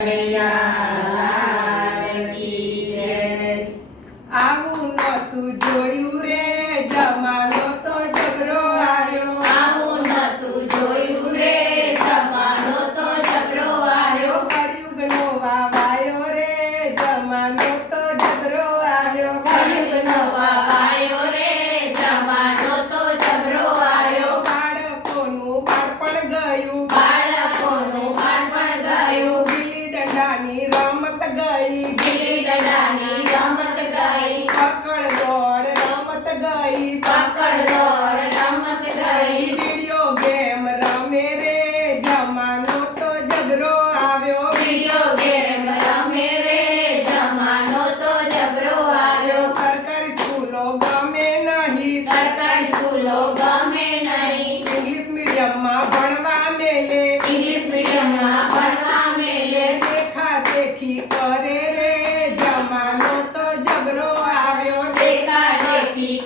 Maria. He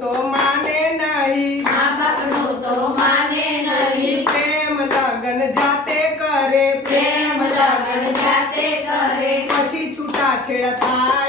તો માને નહીં. મા બાપનું તો માને નહીં. પ્રેમ લગન જાતે કરે. પ્રેમ લગન જાતે કરે. પછી છૂટા છેડા થાય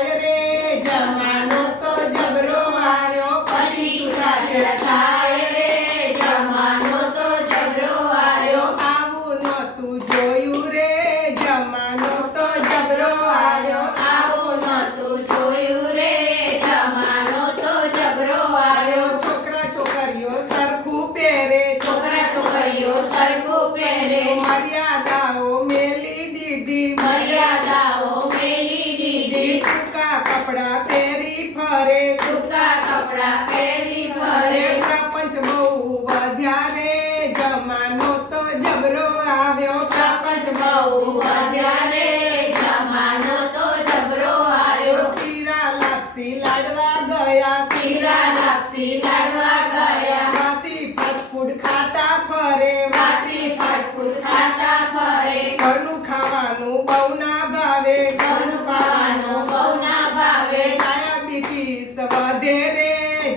ગયા શીરા લાપસી લાડવા ગયા. માસી ફાસ્ટ ફૂડ ખાતા ફરે, માસી ફાસ્ટ ફૂડ ખાતા ફરે. ઘરનું ખાવાનું બહુ ના ભાવે, ઘરનું ખાવાનું બહુ ના ભાવે. ડાયાબિટીસ વધે રે,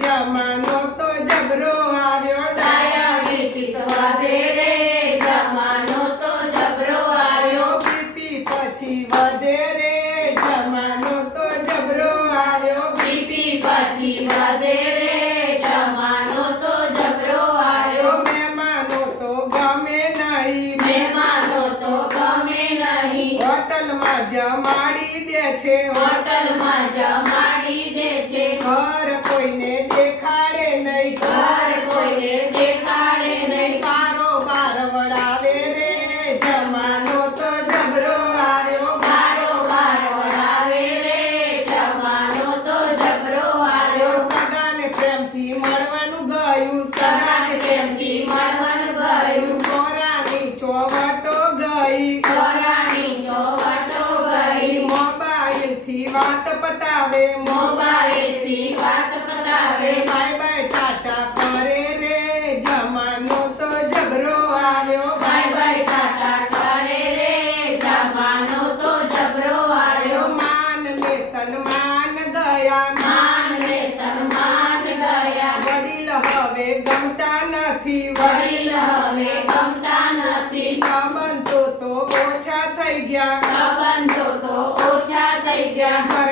જમાનો તો જબરો આવ્યો. ડાયાબિટીસ વધે રે, જમાનો તો જબરો આવ્યો. બીપી પછી વધે રે, જમાનો છે હોટલમાં જમવા सी बात बतावे मोबाइल सी बात बतावे माय Yeah, I'm sorry.